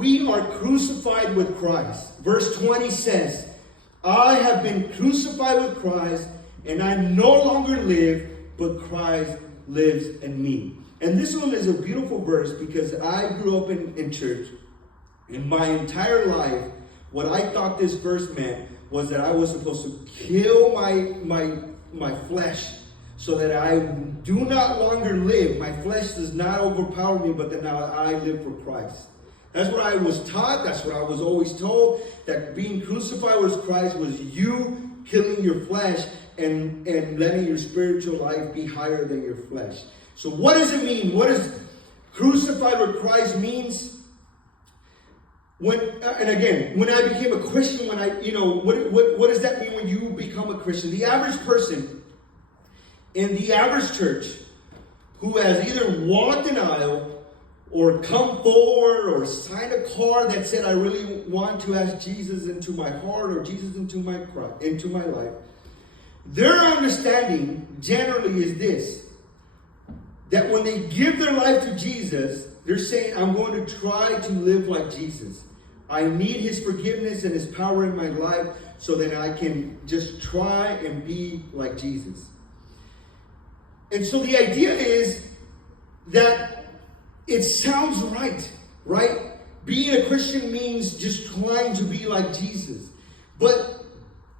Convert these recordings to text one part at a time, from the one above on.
We are crucified with Christ. Verse 20 says, I have been crucified with Christ, and I no longer live, but Christ lives in me. And this one is a beautiful verse because I grew up in church. In my entire life, what I thought this verse meant was that I was supposed to kill my flesh so that I do not longer live. My flesh does not overpower me, but that now I live for Christ. That's what I was taught. That's what I was always told, that being crucified with Christ was you killing your flesh and letting your spiritual life be higher than your flesh. So what does it mean? What does crucified with Christ means? When I became a Christian, what does that mean when you become a Christian? The average person in the average church who has either walked an aisle or come forward or signed a card that said, I really want to ask Jesus into my heart or Jesus into my life, their understanding generally is this, that when they give their life to Jesus, they're saying, I'm going to try to live like Jesus. I need his forgiveness and his power in my life so that I can just try and be like Jesus. And so the idea is that it sounds right? Being a Christian means just trying to be like Jesus. But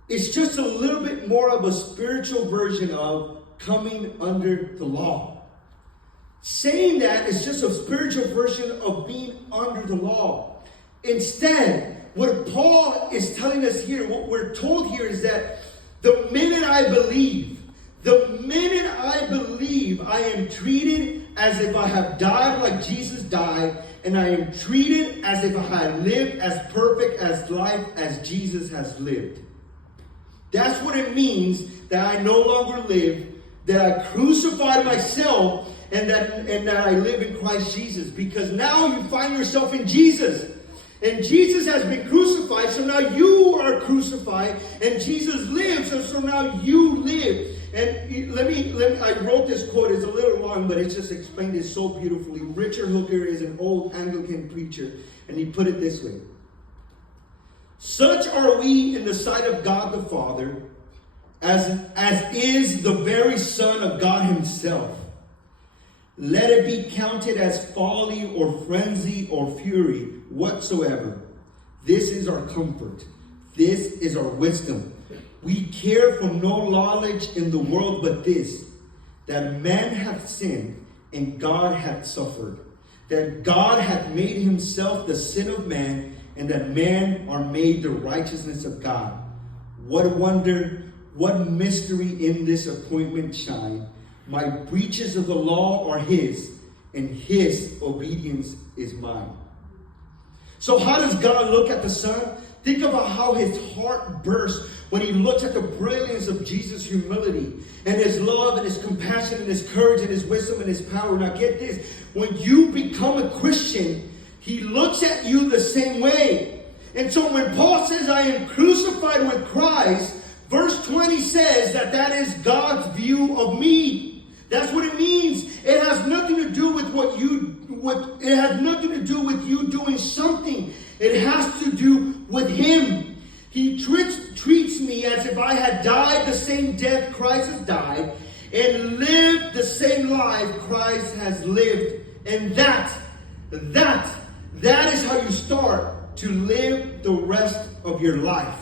it's just a little bit more of a spiritual version of coming under the law. Saying that is just a spiritual version of being under the law. Instead, what Paul is telling us here, what we're told here is that the minute I believe, I am treated as if I have died like Jesus died, and I am treated as if I had lived as perfect as life as Jesus has lived. That's what it means that I no longer live, that I crucified myself, and that I live in Christ Jesus. Because now you find yourself in Jesus. And Jesus has been crucified, so now you are crucified, and Jesus lives, and so now you live. And I wrote this quote. It's a little long, but it's just explained it so beautifully. Richard Hooker is an old Anglican preacher, and he put it this way. Such are we in the sight of God the Father, as is the very Son of God himself. Let it be counted as folly or frenzy or fury whatsoever. This is our comfort. This is our wisdom. We care for no knowledge in the world but this, that man hath sinned and God hath suffered, that God hath made himself the sin of man, and that man are made the righteousness of God. What wonder, what mystery in this appointment shine. My breaches of the law are his, and his obedience is mine. So how does God look at the Son? Think about how his heart bursts when he looks at the brilliance of Jesus' humility and his love and his compassion and his courage and his wisdom and his power. Now get this, when you become a Christian, he looks at you the same way. And so when Paul says, I am crucified with Christ, verse 20 says that is God's view of me. That's what it means. It has nothing to do with it has nothing to do with you doing something. It has to do with him. He treats me as if I had died the same death Christ has died, and lived the same life Christ has lived. And that is how you start to live the rest of your life.